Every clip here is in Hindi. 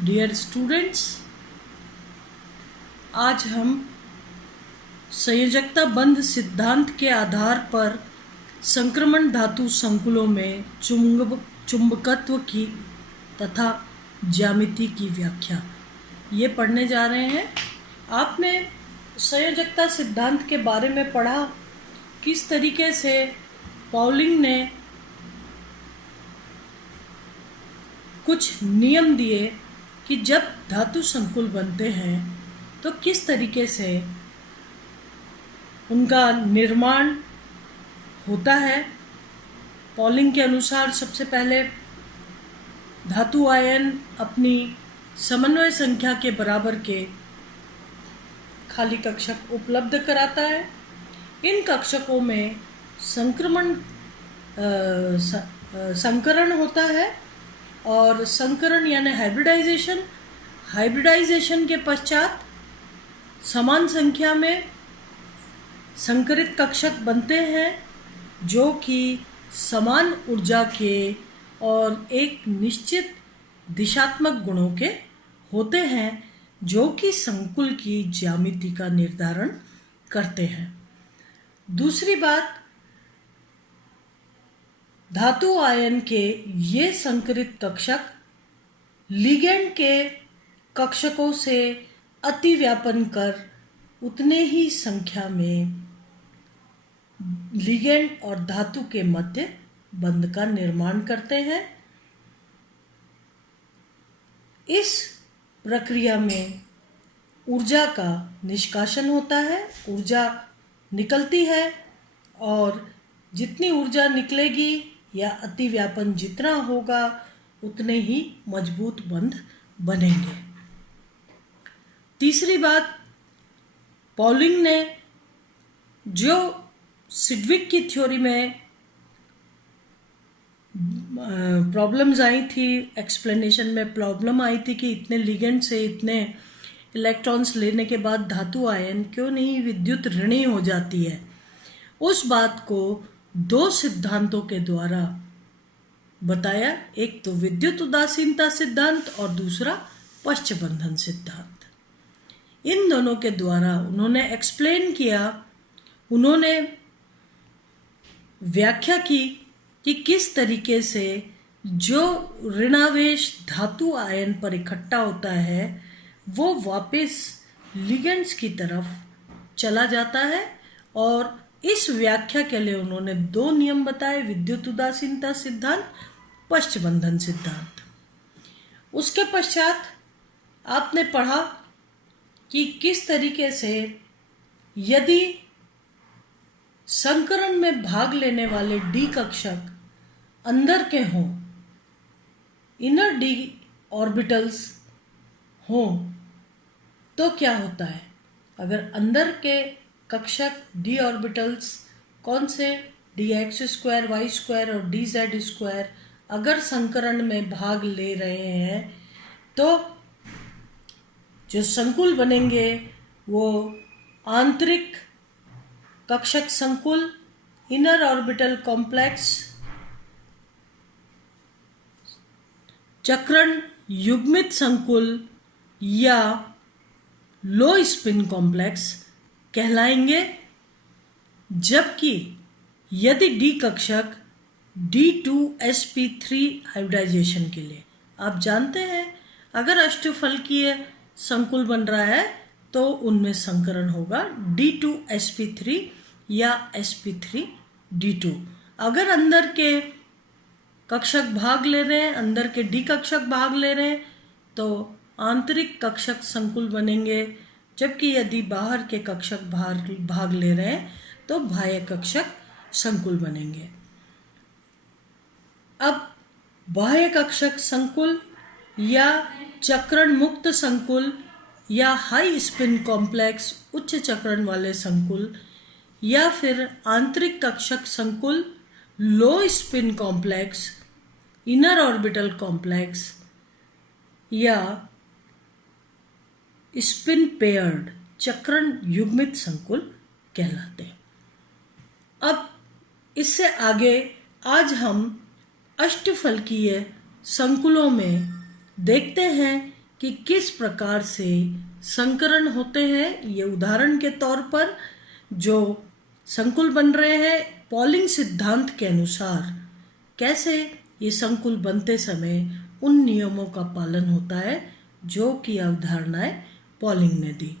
डियर स्टूडेंट्स, आज हम संयोजकता बंध सिद्धांत के आधार पर संक्रमण धातु संकुलों में चुंबकत्व की तथा ज्यामिति की व्याख्या ये पढ़ने जा रहे हैं। आपने संयोजकता सिद्धांत के बारे में पढ़ा, किस तरीके से पॉलिंग ने कुछ नियम दिए कि जब धातु संकुल बनते हैं तो किस तरीके से उनका निर्माण होता है। पॉलिंग के अनुसार सबसे पहले धातु आयन अपनी समन्वय संख्या के बराबर के खाली कक्षक उपलब्ध कराता है। इन कक्षकों में संकरण होता है और संकरण यानी हाइब्रिडाइजेशन के पश्चात समान संख्या में संकरित कक्षक बनते हैं जो कि समान ऊर्जा के और एक निश्चित दिशात्मक गुणों के होते हैं जो कि संकुल की ज्यामिति का निर्धारण करते हैं। दूसरी बात, धातु आयन के ये संकरित कक्षक लिगेंड के कक्षकों से अतिव्यापन कर उतने ही संख्या में लिगेंड और धातु के मध्य बंध का निर्माण करते हैं। इस प्रक्रिया में ऊर्जा का निष्कासन होता है, ऊर्जा निकलती है और जितनी ऊर्जा निकलेगी या अतिव्यापन जितना होगा उतने ही मजबूत बंध बनेंगे। तीसरी बात, पॉलिंग ने जो सिडविक की थ्योरी में प्रॉब्लम्स आई थी, एक्सप्लेनेशन में प्रॉब्लम आई थी कि इतने लिगेंड से इतने इलेक्ट्रॉन्स लेने के बाद धातु आयन क्यों नहीं विद्युत ऋणी हो जाती है, उस बात को दो सिद्धांतों के द्वारा बताया। एक तो विद्युत उदासीनता सिद्धांत और दूसरा पश्चबंधन सिद्धांत। इन दोनों के द्वारा उन्होंने एक्सप्लेन किया, उन्होंने व्याख्या की कि किस तरीके से जो ऋणावेश धातु आयन पर इकट्ठा होता है वो वापस लिगेंड्स की तरफ चला जाता है। और इस व्याख्या के लिए उन्होंने दो नियम बताए, विद्युत उदासीनता सिद्धांत, पश्चबंधन सिद्धांत। उसके पश्चात आपने पढ़ा कि किस तरीके से यदि संकरण में भाग लेने वाले डी कक्षक अंदर के हों, इनर डी ऑर्बिटल्स हों, तो क्या होता है। अगर अंदर के कक्षक डी ऑर्बिटल्स कौन से, dx² y² और dz², अगर संकरण में भाग ले रहे हैं तो जो संकुल बनेंगे वो आंतरिक कक्षक संकुल, इनर ऑर्बिटल कॉम्प्लेक्स, चक्रण युग्मित संकुल या लो स्पिन कॉम्प्लेक्स कहलाएंगे। जबकि यदि डी कक्षक D2sp3 हाइब्रिडाइजेशन के लिए, आप जानते हैं अगर अष्टफलकीय संकुल बन रहा है तो उनमें संकरण होगा D2sp3 या sp3d2। अगर अंदर के कक्षक भाग ले रहे हैं, अंदर के डी कक्षक भाग ले रहे हैं तो आंतरिक कक्षक संकुल बनेंगे, जबकि यदि बाहर के कक्षक भाग ले रहे हैं तो बाह्य कक्षक संकुल बनेंगे। अब बाह्य कक्षक संकुल या चक्रण मुक्त संकुल या हाई स्पिन कॉम्प्लेक्स उच्च चक्रण वाले संकुल या फिर आंतरिक कक्षक संकुल लो spin complex, inner orbital complex या स्पिन पेयर्ड चक्रण युग्मित संकुल कहलाते हैं। अब इससे आगे आज हम अष्टफलकीय संकुलों में देखते हैं कि किस प्रकार से संकरण होते हैं। ये उदाहरण के तौर पर जो संकुल बन रहे हैं पॉलिंग सिद्धांत के अनुसार, कैसे ये संकुल बनते समय उन नियमों का पालन होता है जो कि अवधारणाएं पॉलिंग ने दी।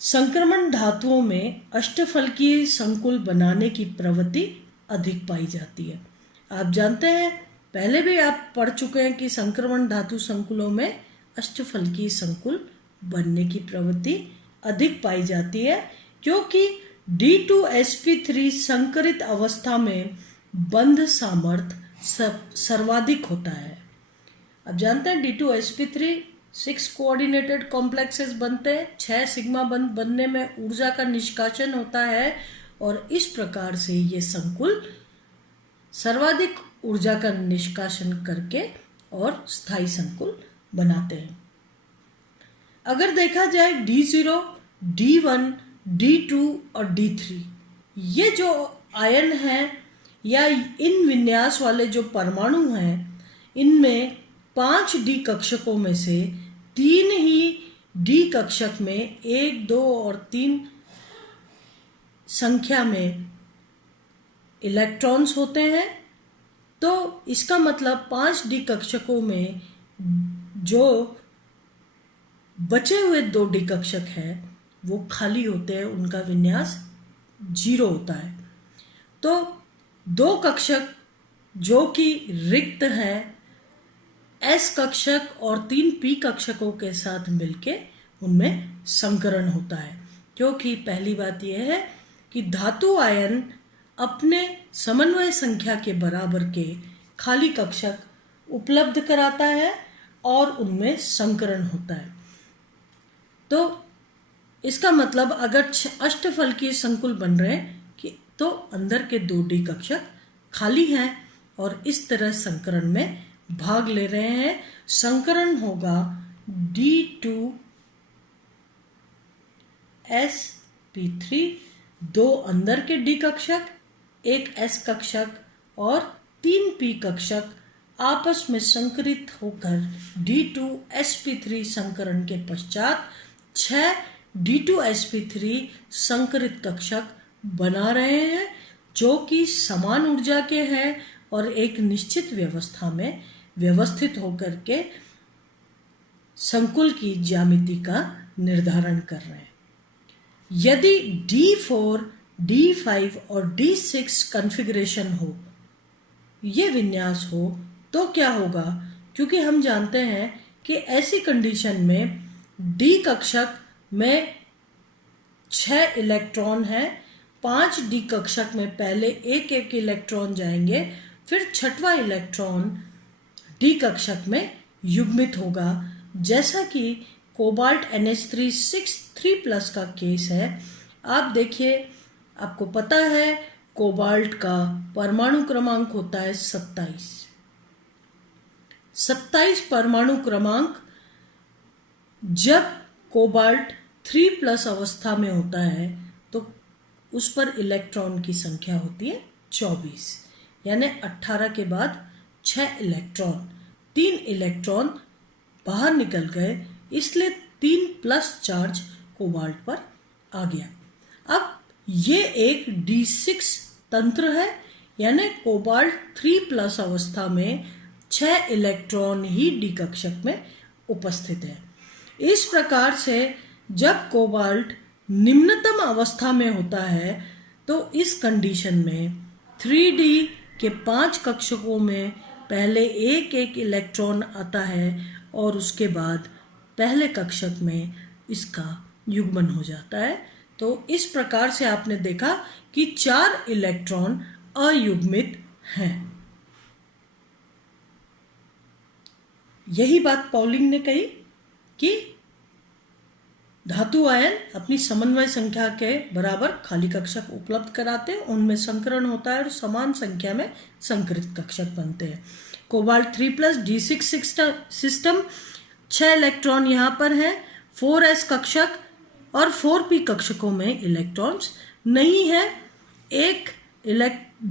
संक्रमण धातुओं में अष्टफलकीय संकुल बनाने की प्रवृत्ति अधिक पाई जाती है। आप जानते हैं, पहले भी आप पढ़ चुके हैं कि संक्रमण धातु संकुलों में अष्टफलकीय संकुल बनने की प्रवृत्ति अधिक पाई जाती है, क्योंकि D2sp3 संकरित अवस्था में बंध सामर्थ्य सर्वाधिक होता है। अब जानते हैं D2sp3 6 कोऑर्डिनेटेड कॉम्प्लेक्सेस बनते हैं, 6 सिग्मा बंध बनने में ऊर्जा का निष्कासन होता है और इस प्रकार से ये संकुल सर्वाधिक ऊर्जा का निष्कासन करके और स्थायी संकुल बनाते हैं। अगर देखा जाए D0, D1, D2 और D3, ये जो आयन हैं या इन विन्यास वाले जो परमाणु हैं, इनमें 5 डी कक्षकों में से 3 ही डी कक्षक में 1, 2 और 3 संख्या में इलेक्ट्रॉन्स होते हैं। तो इसका मतलब 5 डी कक्षकों में जो बचे हुए 2 डी कक्षक हैं वो खाली होते हैं, उनका विन्यास 0 होता है। तो 2 कक्षक जो कि रिक्त हैं S कक्षक और 3 P कक्षकों के साथ मिलके उनमें संकरण होता है, क्योंकि पहली बात यह है कि धातु आयन अपने समन्वय संख्या के बराबर के खाली कक्षक उपलब्ध कराता है और उनमें संकरण होता है। तो इसका मतलब अगर अष्टफलकीय संकुल बन रहे हैं कि तो अंदर के 2 डी कक्षक खाली हैं और इस तरह संकरण में भाग ले रहे हैं। संकरण होगा D2sp3, 2 अंदर के डी कक्षक, 1 S कक्षक और 3 P कक्षक आपस में संकरित होकर D2sp3 संकरण के पश्चात 6 D2sp3 संकरित कक्षक बना रहे हैं, जो कि समान ऊर्जा के हैं और एक निश्चित व्यवस्था में व्यवस्थित होकर के संकुल की ज्यामिति का निर्धारण कर रहे हैं। यदि D4, D5 और D6 कॉन्फ़िगरेशन हो, ये विन्यास हो, तो क्या होगा? क्योंकि हम जानते हैं कि ऐसी कंडीशन में D कक्षक में 6 इलेक्ट्रॉन हैं, 5 डी कक्षक में पहले एक एक इलेक्ट्रॉन जाएंगे, फिर 6वां इलेक्ट्रॉन डी कक्षक में युग्मित होगा, जैसा कि कोबाल्ट NH3 6 का केस है। आप देखिए, आपको पता है कोबाल्ट का परमाणु क्रमांक होता है 27। 27 परमाणु क्रमांक जब कोबाल्ट 3+ अवस्था में होता है तो उस पर इलेक्ट्रॉन की संख्या होती है 24, यानी 18 के बाद 6 इलेक्ट्रॉन, 3 इलेक्ट्रॉन बाहर निकल गए, इसलिए 3+ चार्ज कोबाल्ट पर आ गया। अब ये एक D6 तंत्र है, यानी कोबाल्ट 3+ अवस्था में 6 इलेक्ट्रॉन ही डी कक्षक में उपस्थित है। इस प्रकार से जब कोबाल्ट निम्नतम अवस्था में होता है तो इस कंडीशन में 3D के 5 कक्षकों में पहले एक एक इलेक्ट्रॉन आता है और उसके बाद पहले कक्षक में इसका युग्मन हो जाता है। तो इस प्रकार से आपने देखा कि 4 इलेक्ट्रॉन अयुग्मित हैं। यही बात पॉलिंग ने कही कि धातु आयन अपनी समन्वय संख्या के बराबर खाली कक्षक उपलब्ध कराते हैं, उनमें संकरण होता है और समान संख्या में संकरित कक्षक बनते हैं। कोबाल्ट 3+ D6 सिस्टम 6 इलेक्ट्रॉन यहाँ पर हैं, 4s कक्षक और 4p कक्षकों में इलेक्ट्रॉन्स नहीं है।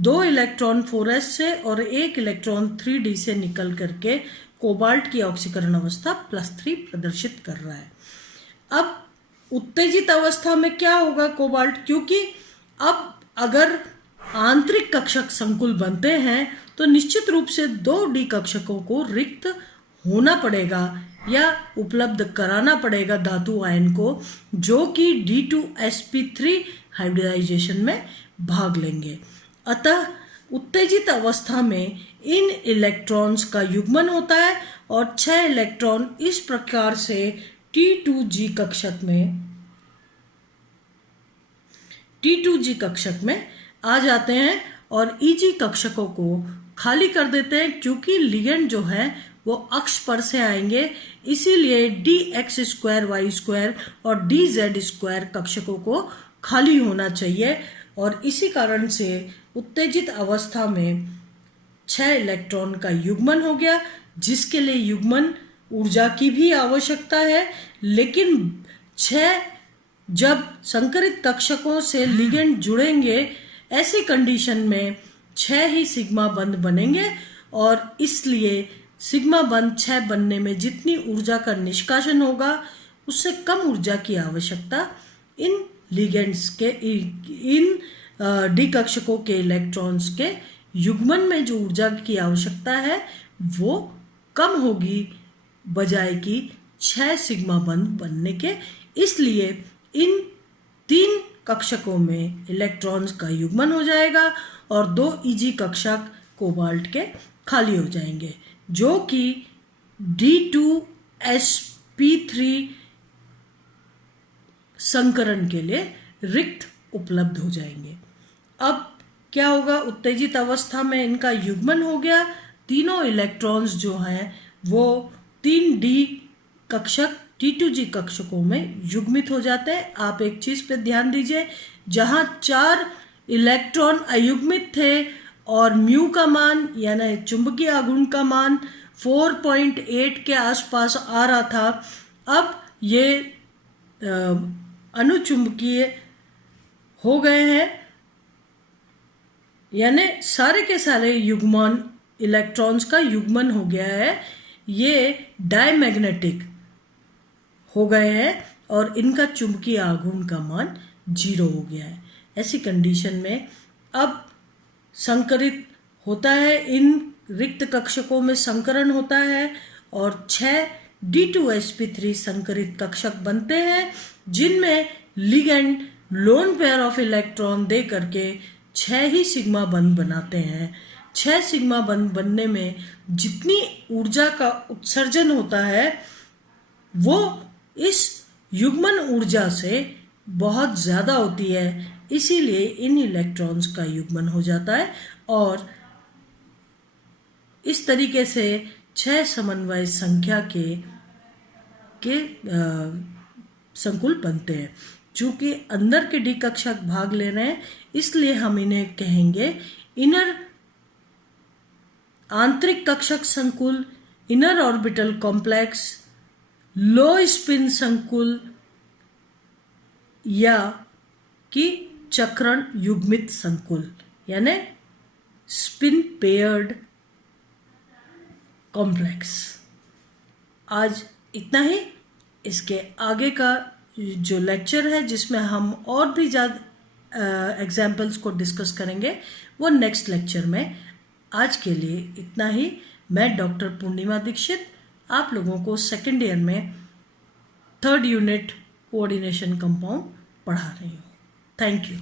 2 इलेक्ट्रॉन 4s से और 1 इलेक्ट्रॉन 3d से निकल करके कोबाल्ट की ऑक्सीकरण अवस्था +3 प्रदर्शित कर रहा है। अब उत्तेजित अवस्था में क्या होगा कोबाल्ट, क्योंकि अब अगर आंतरिक कक्षक संकुल बनते हैं तो निश्चित रूप से 2 डी कक्षकों को रिक्त होना पड़ेगा या उपलब्ध कराना पड़ेगा धातु आयन को, जो कि D2sp3 हाइब्रिडाइजेशन में भाग लेंगे। अतः उत्तेजित अवस्था में इन इलेक्ट्रॉन्स का युग्मन होता है और 6 इलेक्ट्रॉन इस प्रकार से T2g कक्षक में आ जाते हैं और Eg कक्षकों को खाली कर देते हैं, क्योंकि लिगेंड जो है वो अक्ष पर से आएंगे, इसीलिए dx2y2 और dz2 कक्षकों को खाली होना चाहिए। और इसी कारण से उत्तेजित अवस्था में 6 इलेक्ट्रॉन का युग्मन हो गया, जिसके लिए युग्मन ऊर्जा की भी आवश्यकता है। लेकिन 6 जब संकरित कक्षकों से लिगेंड जुड़ेंगे, ऐसी कंडीशन में 6 ही सिग्मा बंध बनेंगे और इसलिए सिग्मा बंध 6 बनने में जितनी ऊर्जा का निष्कासन होगा उससे कम ऊर्जा की आवश्यकता इन लिगेंड्स के, इन डी कक्षकों के इलेक्ट्रॉन्स के युग्मन में जो ऊर्जा की आवश्यकता है वो कम होगी बजाय कि 6 सिग्मा बंध बनने के। इसलिए इन 3 कक्षकों में इलेक्ट्रॉन्स का युग्मन हो जाएगा और 2 Eg कक्षक कोबाल्ट के खाली हो जाएंगे, जो कि D2sp3 संकरण के लिए रिक्त उपलब्ध हो जाएंगे। अब क्या होगा, उत्तेजित अवस्था में इनका युग्मन हो गया, तीनों इलेक्ट्रॉन्स जो हैं वो 3D कक्षक T2g कक्षकों में युग्मित हो जाते हैं। आप एक चीज पे ध्यान दीजिए, जहां 4 इलेक्ट्रॉन अयुग्मित थे और म्यू का मान यानी चुंबकीय आघूर्ण का मान 4.8 के आसपास आ रहा था, अब ये अनुचुंबकीय हो गए हैं, यानी सारे के सारे युग्मन इलेक्ट्रॉन्स का युग्मन हो गया है, ये डायमैग्नेटिक हो गए हैं और इनका चुंबकीय आघूर्ण का मान 0 हो गया है। ऐसी कंडीशन में अब संकरित होता है, इन रिक्त कक्षकों में संकरण होता है और 6 D2sp3 संकरित कक्षक बनते हैं, जिनमें ligand lone pair of electron दे करके 6 ही सिग्मा बंध बनाते हैं। 6 सिग्मा बंध बनने में जितनी ऊर्जा का उत्सर्जन होता है वो इस युग्मन ऊर्जा से बहुत ज़्यादा होती है, इसीलिए इन इलेक्ट्रॉन्स का युग्मन हो जाता है और इस तरीके से 6 समन्वय संख्या के संकुल बनते हैं। चूंकि अंदर के डी कक्षक भाग ले रहे हैं, इसलिए हम इन्हें कहेंगे इनर आंतरिक कक्षक संकुल, इनर ऑर्बिटल कॉम्प्लेक्स, लो स्पिन संकुल या कि चक्रण युग्मित संकुल यानी स्पिन पेयर्ड कॉम्प्लेक्स। आज इतना ही। इसके आगे का जो लेक्चर है जिसमें हम और भी ज़्यादा एग्जाम्पल्स को डिस्कस करेंगे वो नेक्स्ट लेक्चर में। आज के लिए इतना ही। मैं डॉक्टर पूर्णिमा दीक्षित आप लोगों को सेकेंड ईयर में 3rd यूनिट कोऑर्डिनेशन कंपाउंड पढ़ा रही हूँ। Thank you.